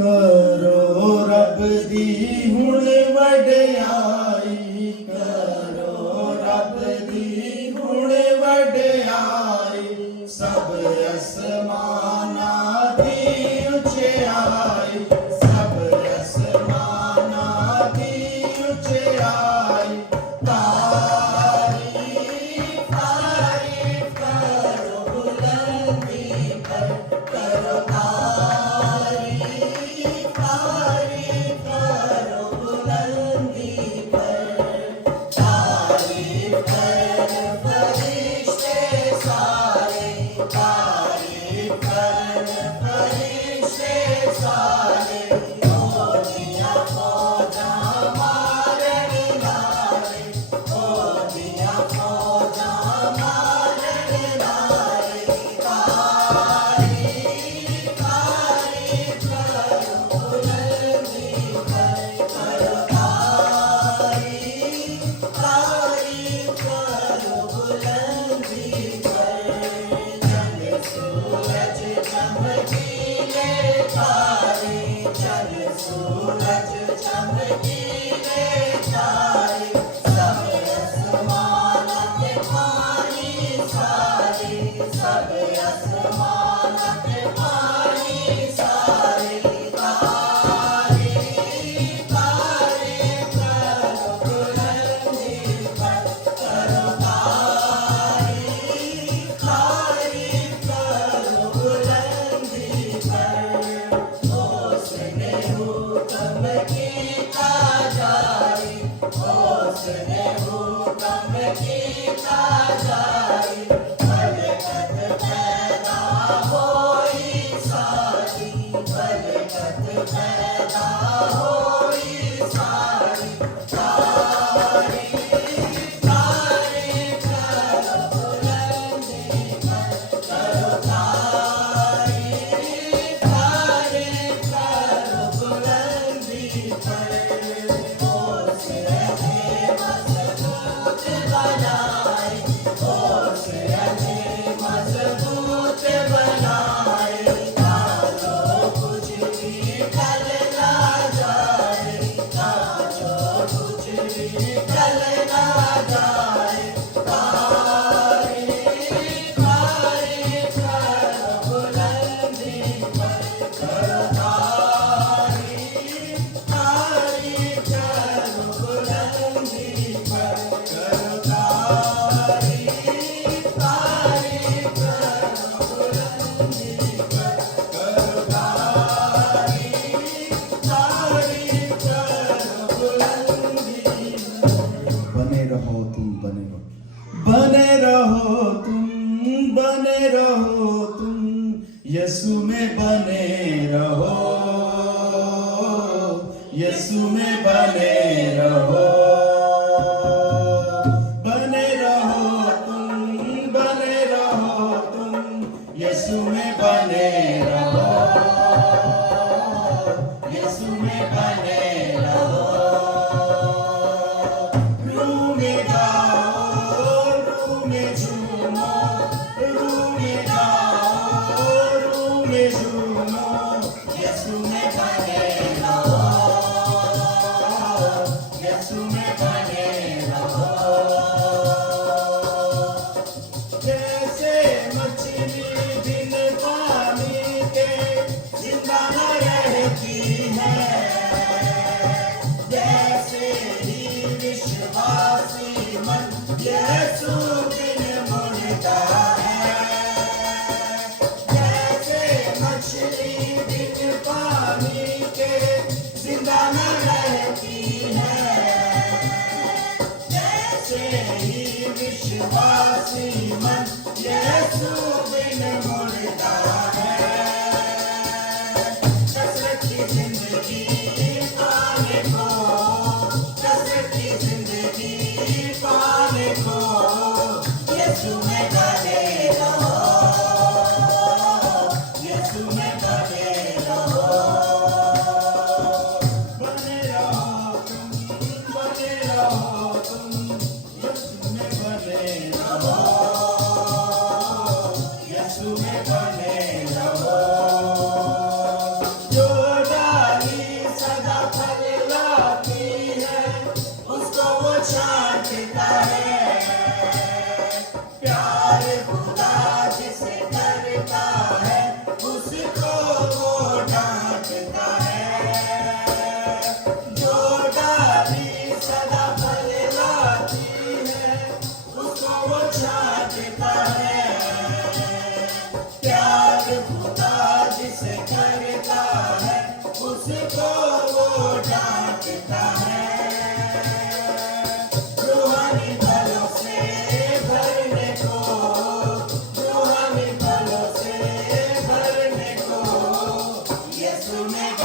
करो रब दी हुण वड्याई, करो रब दी हुण वड्याई, सब असमाना दी उचियाई, सब असमाना दी उचियाई। तारीफ तारीफ करो बुलंदी पर, करो तारीफ तारीफ करो बुलंदी पर, तारीफ कर फरिश्ते सारे, तारीफ कर फरिश्ते सारे, ओदियां फौजां मारन लारे, ओदियां फौजां मारन लारे। तारीफ तारीफ करो बुलंदी पर, करो तारीफ तारीफ करो बुलंदी पर। चंद सूरज चमकीले तारे, चंद सूरज चमकीले तारे, सब आसमान के पानी सारे, सब आसमान के पानी सारे। तारीफ तारीफ करो बुलंदी पर, करो तारीफ तारीफ करो बुलंदी पर। उसने हुक्म कीता जाए, उसने हुक्म कीता जाए, बरकत पैदा होई सारी, बरकत पैदा होई सारी। तारीफ तारीफ करो बुलंदी पर, करो तारीफ तारीफ करो बुलंदी पर। उसने मजबूत बनाए, उसने मजबूत बनाए, जो कुछ भी टल ना जाए, जो कुछ भी टल ना जाए। तारीफ तारीफ करो बुलंदी पर, करो तारीफ तारीफ करो बुलंदी पर, करो तारीफ तारीफ करो बुलंदी पर, करो तारीफ तारीफ करो बुलंदी पर। बने रहो तुम, बने रहो, बने रहो तुम, बने रहो तुम, यीशु में बने रहो, यीशु में बने रहो। बने रहो तुम, बने रहो तुम, यीशु में बने रहो, यीशु में बने रहो। रूह में गाओ, रूह में झूमो, रूह में गाओ, रूह में झूमो, यीशु में बने रहो, यीशु में बने रहो। जैसे मछली बिन पानी के जिंदा न रहती है, जैसे ही विश्वासी मन यीशु बिन मुड़ता है, जैसे मछली बिन पानी के जिंदा न रहती है, जैसे ही विश्वासी मन यीशु बिन मुड़ता है। कसरत की जिंदगी पाने को, कसरत की जिंदगी पाने को, यीशु में बने रहो, यीशु में बने रहो। बने रहो तुम, बने रहो तुम, यीशु में बने रहो, यीशु में बने रहो। यीशु में